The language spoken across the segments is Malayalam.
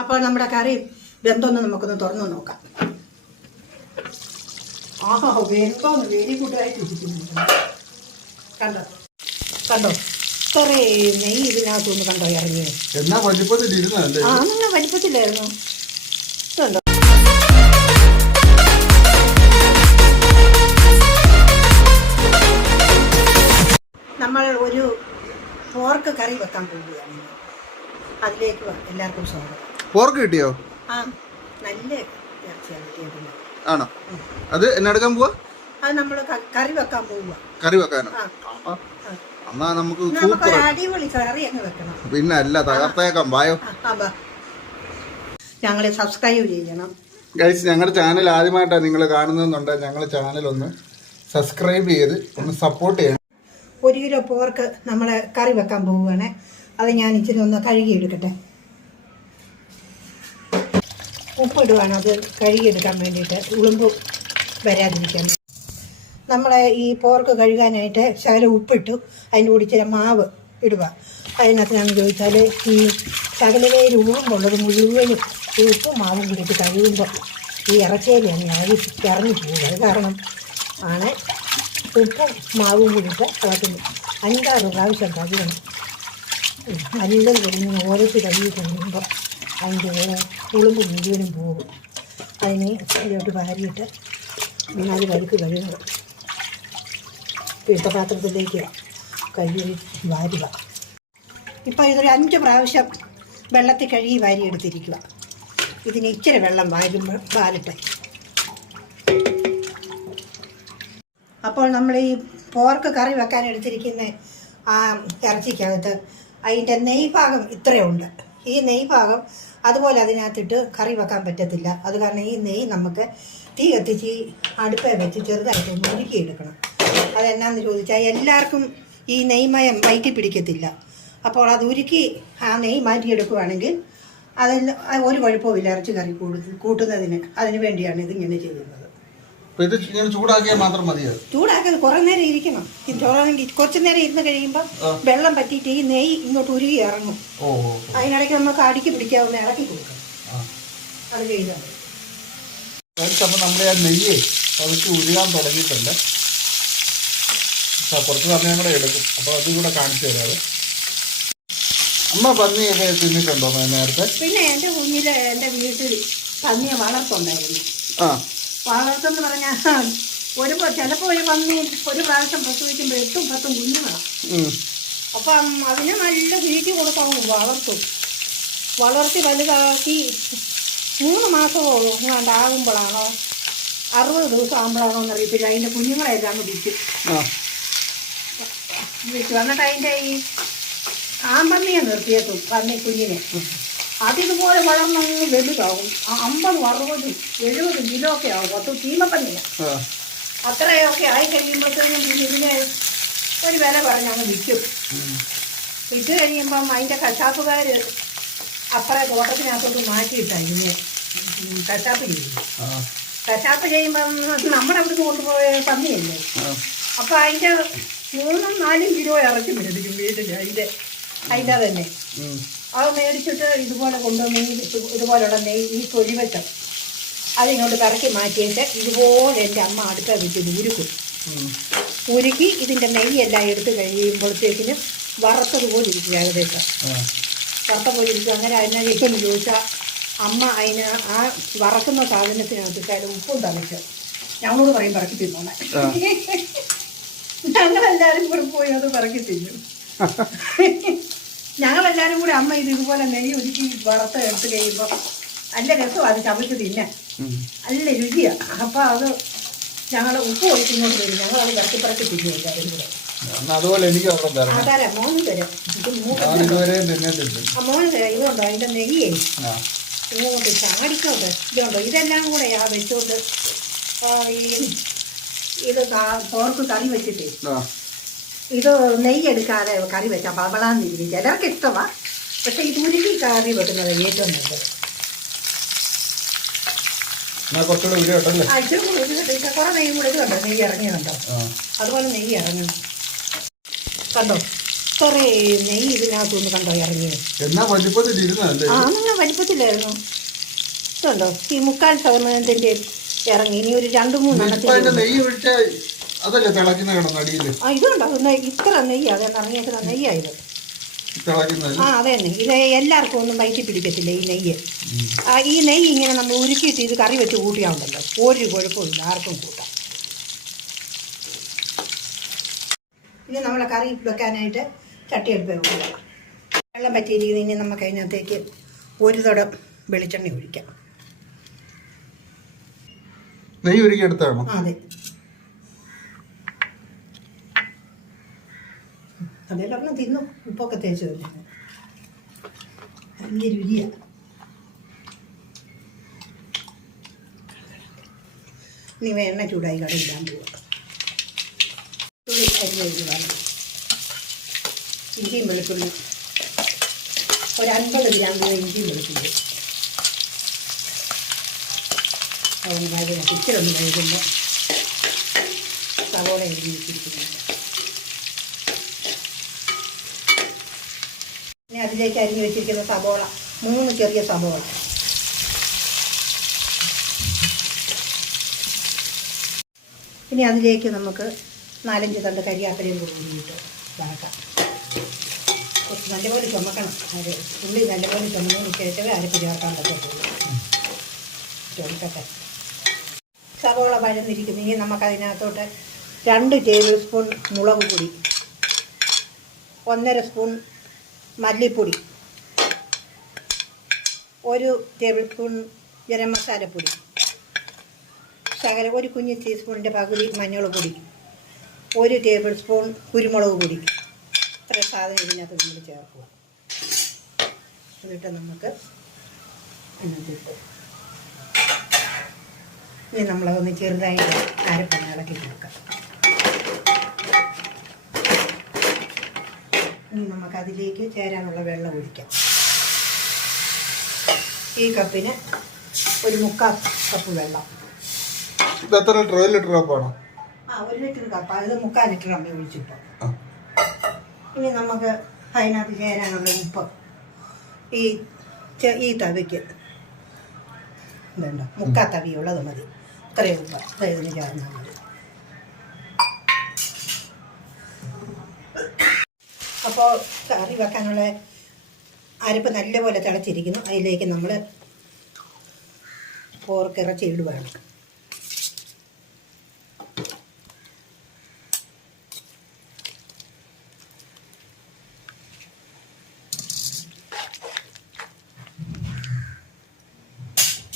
അപ്പോൾ നമ്മുടെ കറി വെന്തോന്ന് നമുക്കൊന്ന് തുറന്നു നോക്കാം. ആഹാ, വെന്തോന്ന് വെരി ഗുഡായിട്ട് ഇരിക്കുന്നു. കണ്ടോ കണ്ടോ, ഇത്രേ നെയ്യ് ഇതിനകത്തൊന്ന് കണ്ടോ ഇറങ്ങിയത്. ആ, നല്ല വലിപ്പത്തിലായിരുന്നു. കണ്ടോ, നമ്മൾ ഒരു പോർക്ക് കറി വെക്കാൻ പോവുകയാണ്. അതിലേക്ക് എല്ലാവർക്കും സ്വാഗതം. പോർക്ക് കിട്ടിയോ? ആ, നല്ല ഇറച്ചിയാണ് കിട്ടിയത്. ആണോ? അത് എന്നെടുക്കാൻ പോവാ? അത് നമ്മൾ കറി വെക്കാൻ പോവുക. കറി വെക്കാനോ? എന്നാ നമുക്ക് അടിപൊളി കറി അങ്ങ് വെക്കണം. പിന്നെ അല്ല, തകർത്തേക്കാം. വായോ. ഞങ്ങളെ സബ്സ്ക്രൈബ് ചെയ്യണം ഗൈസ്. ഞങ്ങളുടെ ചാനൽ ആദ്യമായിട്ടാണ് നിങ്ങൾ കാണുന്നതെന്നുണ്ടെങ്കിൽ ഞങ്ങളുടെ ചാനൽ ഒന്ന് സബ്സ്ക്രൈബ് ചെയ്ത് ഒന്ന് സപ്പോർട്ട് ചെയ്യണം. 1 കിലോ പോർക്ക് നമ്മൾ കറി വെക്കാൻ പോവുകയാണ്. അത് ഞാൻ ഇച്ചിരി ഒന്ന് കഴുകിയെടുക്കട്ടെ. ഉപ്പിടുവാണ് അത് കഴുകിയെടുക്കാൻ വേണ്ടിയിട്ട്, ഉളുമ്പ് വരാതിരിക്കാൻ. നമ്മൾ ഈ പോർക്ക് കഴുകാനായിട്ട് ശകലം ഉപ്പിട്ടു, അതിൻ്റെ കൂടി ഇച്ചിരി മാവ് ഇടുക. അതിനകത്ത് ചോദിച്ചാൽ ഈ ശകലവേര് ഉളുമ്പുള്ളത് മുഴുവനും ഈ ഉപ്പും മാവും കൂടിയിട്ട് കഴുകുമ്പോൾ ഈ ഇറച്ചിയിലാണ് ഇറങ്ങി പോവുക. അത് കാരണം ആണ് ഉപ്പും മാവും കൂടിയിട്ട് ഇളക്കുന്നു. 5-6 പ്രാവശ്യം കഴുകണം. നല്ലത് കഴിഞ്ഞ് ഓരത്ത് കഴുകി കഴിയുമ്പോൾ അതിൻ്റെ ഉളുമ്പ് മുഴുവനും പോകും. അതിന് ഇതിലോട്ട് വാരിയിട്ട് അത് കഴുക്ക് കഴുകണം. പിഴുത്തപാത്രത്തിലേക്ക് കഴുകി വാരുക. ഇപ്പോൾ ഇതൊരു 5 പ്രാവശ്യം വെള്ളത്തിൽ കഴുകി വാരിയെടുത്തിരിക്കുക. ഇതിന് ഇച്ചിരി വെള്ളം വാരട്ടെ. അപ്പോൾ നമ്മൾ ഈ പോർക്ക് കറി വെക്കാൻ എടുത്തിരിക്കുന്ന ആ ഇറച്ചിക്കകത്ത് അതിൻ്റെ നെയ് ഭാഗം ഇത്രയുണ്ട്. ഈ നെയ് ഭാഗം അതുപോലെ അതിനകത്തിട്ട് കറി വെക്കാൻ പറ്റത്തില്ല. അത് കാരണം ഈ നെയ്യ് നമുക്ക് തീ കത്തിച്ച് അടുപ്പേ വെച്ച് ചെറുതായിട്ടൊന്ന് ഉരുക്കിയെടുക്കണം. അതെന്നാന്ന് ചോദിച്ചാൽ എല്ലാവർക്കും ഈ നെയ്മയം വയറ്റി പിടിക്കത്തില്ല. അപ്പോൾ അത് ഉരുക്കി ആ നെയ്യ് മാറ്റിയെടുക്കുകയാണെങ്കിൽ അതിന് ഒരു കുഴപ്പമില്ല. ഇറച്ചി കറി കൂട്ടുന്നതിന് അതിന് വേണ്ടിയാണ് ഇതിങ്ങനെ ചെയ്യുന്നത്. ചൂടാക്കിയാൽ മാത്രം മതിയോ? ചൂടാക്കി കുറേ നേരം ഇരിക്കണം. കുറച്ചു നേരം ഇരുന്ന് കഴിയുമ്പോൾ വെള്ളം പറ്റിയിട്ട് ഈ നെയ്യ് ഇങ്ങോട്ട് ഉരുകി ഇറങ്ങും. അതിനിടയ്ക്ക് നമുക്ക് അടിക്ക് പിടിക്കാവുന്ന ഇളക്കി കൊടുക്കണം. അത് ചെയ്താൽ അപ്പം നമ്മുടെ ആ നെയ്യ് അതൊക്കെ ഉരുകാൻ തുടങ്ങിയിട്ടുണ്ട്. കുറച്ച് സമയം കൂടെ എടുക്കും. അപ്പോൾ അതും കൂടെ കാണിച്ചു തരാതെ. അമ്മ പന്നിയൊക്കെ തിന്നിട്ടുണ്ടോ നേരത്തെ? പിന്നെ എൻ്റെ കുഞ്ഞിലെ എൻ്റെ വീട്ടിൽ പന്നിയെ വളർത്തുണ്ടായിരുന്നു. വളർത്തെന്ന് പറഞ്ഞാൽ ചിലപ്പോൾ ഒരു പന്നി ഒരു പ്രാവശ്യം പ്രസവിക്കുമ്പോൾ 8-10 കുഞ്ഞുങ്ങളാണ്. അപ്പം അതിനെ നല്ല തീറ്റി കൊടുക്കാൻ വളർത്തി വലുതാക്കി 3 മാസമോളം ആകുമ്പോഴാണോ 60 ദിവസം ആകുമ്പോഴാണോ എന്നറിയത്തില്ല, അതിൻ്റെ കുഞ്ഞുങ്ങളെല്ലാം വിറ്റു. എന്നിട്ട് അതിൻ്റെ ഈ ആമ്പന്നിയെ നിർത്തിയേക്കും പന്നി കുഞ്ഞിനെ. അതിതുപോലെ വളർന്നങ്ങ് വലുതാവും. 50, 60, 70 കിലോ ഒക്കെ ആവും. 10 ചീമപ്പന്നിയാണ്. അത്രയൊക്കെ ആയി കഴിയുമ്പോഴത്തേക്കും ഇതിനെ ഒരു വില പറഞ്ഞങ്ങ് വിൽക്കും. വിറ്റ് കഴിയുമ്പം അതിൻ്റെ കശാപ്പുകാർ അപ്പുറേ തോട്ടത്തിനകത്തോട്ട് മാറ്റിയിട്ടാണ് ഇതിനെ കശാപ്പ് ചെയ്യുന്നത്. കശാപ്പ് ചെയ്യുമ്പം നമ്മുടെ അവിടുന്ന് കൊണ്ടുപോയ പന്നിയല്ലേ. അപ്പം അതിൻ്റെ 3-4 കിലോ ഇറച്ചി മേടിക്കും വീട്ടിൽ. അതിൻ്റെ തന്നെ അത് മേടിച്ചിട്ട് ഇതുപോലെ കൊണ്ടുവന്ന് ഇതുപോലുള്ള നെയ്യ് ഈ തൊലിവറ്റം അതിങ്ങോട്ട് കറക്കി മാറ്റിയിട്ട് ഇതുപോലെ എൻ്റെ അമ്മ അടുത്ത വെച്ച് ഉരുക്കി ഇതിൻ്റെ നെയ്യെല്ലാം എടുത്ത് കഴിയുമ്പോഴത്തേക്കിന് വറുത്തതുപോലെ ഇരിക്കും. ഏകദേശം വറുത്ത പോലെ ഇരിക്കും. അങ്ങനെ അതിനകത്ത് ചോദിച്ചാൽ അമ്മ അതിന് ആ വറക്കുന്ന സാധനത്തിനകത്ത് ഉപ്പും തളിച്ച് ഞങ്ങളോട് പറയും പറക്കി തിന്നോളെ. ഞങ്ങളെല്ലാവരും കൂടെ പോയി അത് പറക്കി തിന്നും. ഞങ്ങളെല്ലാവരും കൂടി അമ്മ ഇതുപോലെ നെയ്യ് ഒരുക്കി വറുത്ത് എടുത്ത് കഴിയുമ്പോൾ നല്ല രസമാണ്. അത് ചവച്ച് തിന്നെ നല്ല രുചിയാണ്. അപ്പം അത് ഞങ്ങൾ ഉപ്പ് ഒഴിക്കുന്നോണ്ട് വരും. ഞങ്ങളത് പറക്കി തിന്നു എല്ലാവരും കൂടെ. തരാം, മോന് തരാം. മോന് തരാം. ഇതുകൊണ്ടോ അതിൻ്റെ നെയ്യേ ഇതുകൊണ്ട് ചാടിക്കോട്ടെ. ഇതുകൊണ്ടോ ഇതെല്ലാം കൂടെ വെച്ചുകൊണ്ട് ഇത് പോർക്ക് കറി വെച്ചിട്ടേ ഇത് നെയ്യെടുക്കാതെ കറി വെച്ചാൽ പളപളാന്നിരിക്കും. ചിലർക്ക് ഇഷ്ടമാണ്. പക്ഷെ ഇത് ഉരുക്കി കറി വെക്കുന്നത് ഏറ്റവും നല്ലത്. കുറെ നെയ്യ് കൂടെ ഇത് കണ്ടോ, നെയ്യ് ഇറങ്ങിയുണ്ടോ? അതുപോലെ നെയ്യ് ഇറങ്ങണം. കണ്ടോ എത്ര നെയ്യ് ഇതിനകത്തൊന്ന് കണ്ടോ ഇറങ്ങി. എന്നാ വലിപ്പത്തിലിരുന്നല്ലേ? ആ അങ്ങനെ വലിപ്പത്തിലായിരുന്നു. ഇതുണ്ടോ ഈ 3/4% ഇറങ്ങി. ഇനി ഒരു 2-3 നെയ്യ് ഒഴിച്ച അതല്ലേ തിളക്കുന്ന കിടന്നടിയില്. ആ ഇതുണ്ടോ ഇത്ര നെയ്യ് അതെ ഇറങ്ങിയേക്കുന്ന നെയ്യായത്. ആ അതെ തന്നെ. ഇത് എല്ലാവർക്കും ഒന്നും വയറ്റി പിടിക്കത്തില്ല ഈ നെയ്യ്. ഈ നെയ്യ് ഇങ്ങനെ നമ്മൾ ഉരുക്കിയിട്ട് ഇത് കറി വെച്ച് കൂട്ടിയാവുണ്ടല്ലോ ഒരു കുഴപ്പമില്ല, ആർക്കും കൂട്ടാം. ഇനി നമ്മളെ കറി വെക്കാനായിട്ട് ചട്ടിയെടുപ്പ് വെക്കുക. വെള്ളം പറ്റിയിരിക്കുന്നത് ഇനി നമുക്ക് അതിനകത്തേക്ക് ഒരു തുടം വെളിച്ചെണ്ണ ഒഴിക്കാം. നെയ്യ് ഉരുക്കി എടുത്താണോ? അതെ. അതേലൊരെണ്ണം തിന്നു ഉപ്പൊക്കെ തേച്ച് വരുന്നത് വലിയ രുചിയ. ഇനി എണ്ണ ചൂടായി കടയിടാൻ പോവുക. തുള്ളി അരി ഒഴിവാണ്. ഇഞ്ചിയും വെളുത്തുള്ളി ഒരു 50 ഗ്രാം ഇഞ്ചിയും വെളുത്തുള്ളി അതൊന്ന് വഴകണം. ഇച്ചിരൊന്ന് വഴുകുമ്പോൾ സവോള എരിഞ്ഞ് വെച്ചിരിക്കുന്നുണ്ട്. ഇനി അതിലേക്ക് അരിഞ്ഞ് വെച്ചിരിക്കുന്ന സവോള 3 ചെറിയ സവോള. ഇനി അതിലേക്ക് നമുക്ക് 4-5 തണ്ട് കരിയാപ്പിലയും കൂടി ഇട്ട് വറക്കാം. കുറച്ച് നല്ലപോലെ ചുമക്കണം. അത് ഉള്ളി നല്ലപോലെ ചുമന്നതിന് ശേഷമേ അരപ്പ് ചേർക്കാൻ പറ്റത്തുള്ളൂ. ചുമക്കട്ടെ. സവോള വഴന്നിരിക്കുന്നു. ഇനി നമുക്കതിനകത്തോട്ട് 2 ടേബിൾ സ്പൂൺ മുളക് പൊടി, 1.5 സ്പൂൺ മല്ലിപ്പൊടി, 1 ടേബിൾ സ്പൂൺ ഗരം മസാലപ്പൊടി, ശകലം 1 കുഞ്ഞ് ടീസ്പൂണിൻ്റെ പകുതി മഞ്ഞൾ പൊടി, 1 ടേബിൾ സ്പൂൺ കുരുമുളക് പൊടി. ഇത്ര സാധനം ഇതിനകത്ത് നമ്മൾ ചേർക്കുക. എന്നിട്ട് നമുക്ക് അതിനകത്തിട്ട് ഇനി നമ്മളതൊന്ന് ചെറുതായിട്ട് അരപ്പൊന്ന് ഇളക്കി കൊടുക്കാം. ഇനി നമുക്കതിലേക്ക് ചേരാനുള്ള വെള്ളം ഒഴിക്കാം. ഈ കപ്പിന് ഒരു 3/4 കപ്പ് വെള്ളം. ഇത് എത്ര ലിറ്റർ? 1 ലിറ്റർ കപ്പാണോ? 1 litre cup. അത് 3/4 ലിറ്റർ അമ്മ ഒഴിച്ചിട്ടോ. ഇനി നമുക്ക് അതിനകത്ത് ചേരാനുള്ള ഉപ്പ് ഈ തവിക്ക് വേണ്ട 3/4 തവിയുള്ളത് മതി. ഇത്രയും ഉപ്പ് ഇതിന് ചേർന്നാൽ മതി. അപ്പോൾ കറി വെക്കാനുള്ള അരപ്പ് നല്ലപോലെ തിളച്ചിരിക്കുന്നു. അതിലേക്ക് നമ്മൾ പോർക്കിറച്ചി ഇടുകയാണ്.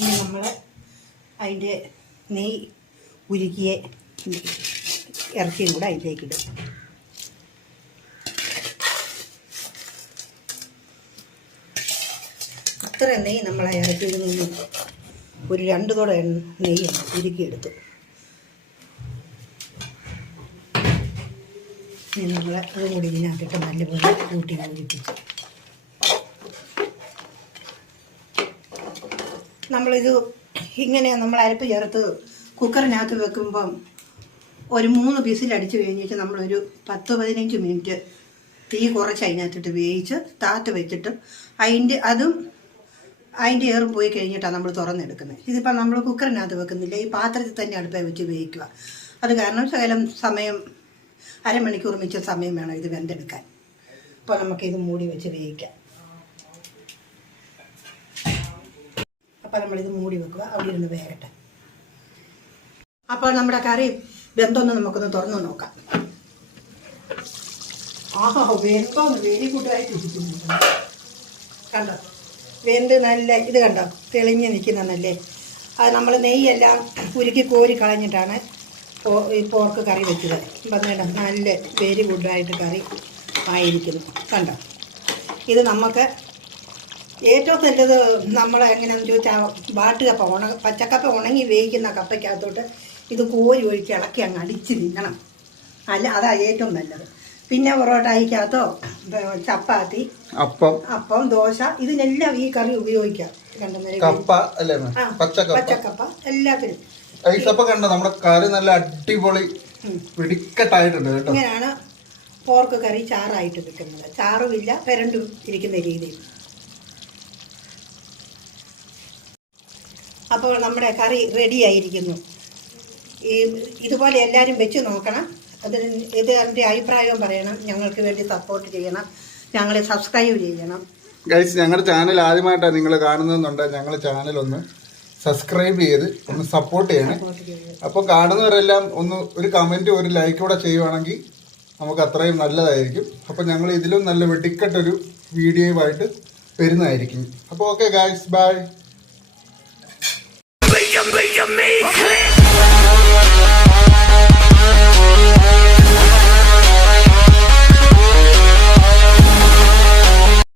ഇനി നമ്മൾ അതിൻ്റെ നെയ്യ് ഉരുക്കിയ ഇറച്ചിയും കൂടെ അതിലേക്കിടും. ഇത്ര നെയ്യ് നമ്മൾ ആ ഇറച്ചിയിൽ നിന്നും ഒരു 2 തോടെ നെയ്യ് ഉരുക്കിയെടുത്തു. ഇനി നമ്മൾ അതും കൂടി ഇതിനകത്തിട്ട് നല്ലപോലെ കൂട്ടി യോജിപ്പിച്ചു. നമ്മളിത് ഇങ്ങനെ നമ്മൾ അരപ്പ് ചേർത്ത് കുക്കറിനകത്ത് വെക്കുമ്പം ഒരു 3 വിസിലടിച്ച് കഴിഞ്ഞിട്ട് നമ്മളൊരു 10-15 മിനിറ്റ് തീ കുറച്ച് അതിനകത്തിട്ട് വേവിച്ച് താത്ത് വെച്ചിട്ട് അതിൻ്റെ ഏറും പോയി കഴിഞ്ഞിട്ടാണ് നമ്മൾ തുറന്നെടുക്കുന്നത്. ഇതിപ്പോൾ നമ്മൾ കുക്കറിനകത്ത് വെക്കുന്നില്ല, ഈ പാത്രത്തിൽ തന്നെ അടുപ്പിൽ വെച്ച് വേവിക്കുക. അത് കാരണം ശകലം സമയം അരമണിക്കൂർ മിച്ച സമയം വേണം ഇത് വെന്തെടുക്കാൻ. അപ്പോൾ നമുക്കിത് മൂടി വെച്ച് വേവിക്കാം. അപ്പോൾ നമ്മളിത് മൂടി വെക്കുക, അവിടെ ഇരുന്ന് വേകട്ടെ. അപ്പോൾ നമ്മുടെ കറി വെന്തൊന്ന് നമുക്കൊന്ന് തുറന്നു നോക്കാം. ആഹാ വെന്തോന്ന് വെരി ഗുഡായിട്ട് ഇരിക്കുന്നു. കണ്ടോ വെന്ത് നല്ല ഇത് കണ്ടോ തെളിഞ്ഞ് നിൽക്കുന്നതല്ലേ. അത് നമ്മൾ നെയ്യെല്ലാം ഉരുക്കി കോരി കളഞ്ഞിട്ടാണ് ഈ പോർക്ക് കറി വെച്ചത്. പറഞ്ഞിട്ട് നല്ല വെരി ഗുഡായിട്ട് കറി ആയിരിക്കുന്നു. കണ്ടോ ഇത് നമുക്ക് ഏറ്റവും നല്ലത് നമ്മൾ എങ്ങനെയാണെന്ന് ചോദിച്ചാൽ വാട്ടുകപ്പ പച്ചക്കപ്പ ഉണങ്ങി വേവിക്കുന്ന കപ്പയ്ക്കകത്തോട്ട് ഇത് കോരി ഒഴിച്ച് ഇളക്കി അങ്ങ് അടിച്ച് തിന്നണം. അതാ ഏറ്റവും നല്ലത്. പിന്നെ പൊറോട്ടയ്ക്കകത്തോ ചപ്പാത്തി അപ്പം ദോശ ഇതിനെല്ലാം ഈ കറി ഉപയോഗിക്കാം. പച്ചക്കപ്പ എല്ലാത്തിനും കണ്ടോ നമ്മുടെ കറി നല്ല അടിപൊളി പിടിക്കട്ടായിട്ടുണ്ട് കേട്ടോ. ഇങ്ങനെയാണ് പോർക്ക് കറി ചാറായിട്ട് വെക്കുന്നത്. ചാറുമില്ല, വരണ്ടും ഇരിക്കുന്ന രീതിയിൽ. അപ്പോൾ നമ്മുടെ കറി റെഡിയായിരിക്കുന്നു. ഇതുപോലെ എല്ലാവരും വെച്ച് നോക്കണം. എൻ്റെ അഭിപ്രായവും പറയണം. ഞങ്ങൾക്ക് വേണ്ടി സപ്പോർട്ട് ചെയ്യണം. ഞങ്ങളെ സബ്സ്ക്രൈബ് ചെയ്യണം. ഗൈസ്, ഞങ്ങളുടെ ചാനൽ ആദ്യമായിട്ടാണ് നിങ്ങൾ കാണുന്നതെന്നുണ്ടെങ്കിൽ ഞങ്ങളുടെ ചാനൽ ഒന്ന് സബ്സ്ക്രൈബ് ചെയ്ത് ഒന്ന് സപ്പോർട്ട് ചെയ്യണം. അപ്പോൾ കാണുന്നവരെല്ലാം ഒരു കമൻറ്റ് ഒരു ലൈക്ക് കൂടെ ചെയ്യുവാണെങ്കിൽ നമുക്ക് അത്രയും നല്ലതായിരിക്കും. അപ്പോൾ ഞങ്ങൾ ഇതിലും നല്ല വെടിക്കെട്ടൊരു വീഡിയോയുമായിട്ട് വരുന്നതായിരിക്കും. അപ്പോൾ ഓക്കെ ഗൈസ്, ബൈ.